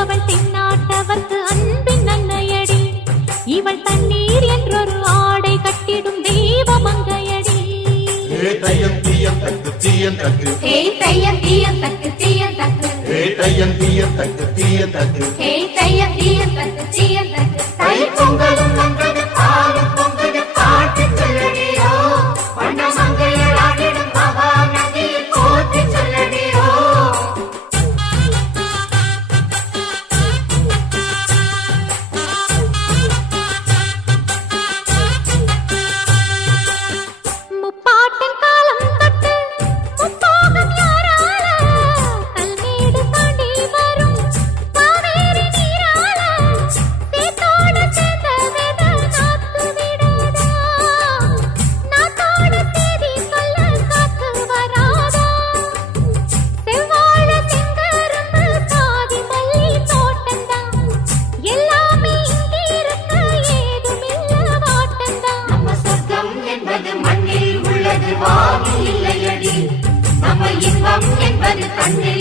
அவள் தென்னாட்டவர்க்கு அன்பின் அன்னையடி. இவள் தண்ணீர் என்றொரு ஆடை கட்டிடும் தெய்வ மங்கையடி. தையம் தீயம் தக்கு தீயம் தக்கு தையம் தீயம் தக்கு தீயம் தக்கு தையம் தீயம் தக்கு தீயம் தக்கு தையம் தீயம் தக்கு தீயம் தக்கு. தை பொங்கலும் வந்தது பாலும் பொங்கது பாட்டு சொல்லடியோ வண்ண மங்கையராடிடும் மகா நதியில் போற்றி சொல்லடியோ. முப்பாட்டின் காலம் தொட்டு முப்போகம் யாரால கல்மேடு தாண்டி வரும் காவேரி நீரால சேத்தோடு சேர்ந்த வெத நாத்து விடாதா. நாத்தோடு தேதி சொல்ல காத்து வராதா. செவ்வாழ செங்கரும்பு சாதி மல்லி தோட்டந்தான் எல்லாமே இங்கிருக்க ஏதுமில்ல வாட்டந்தான். நம்ம சொர்க்கம் என்பது மண்ணில் உள்ளது வானில் இல்லையடி. நம்ம இன்பம் என்பது கண்ணில்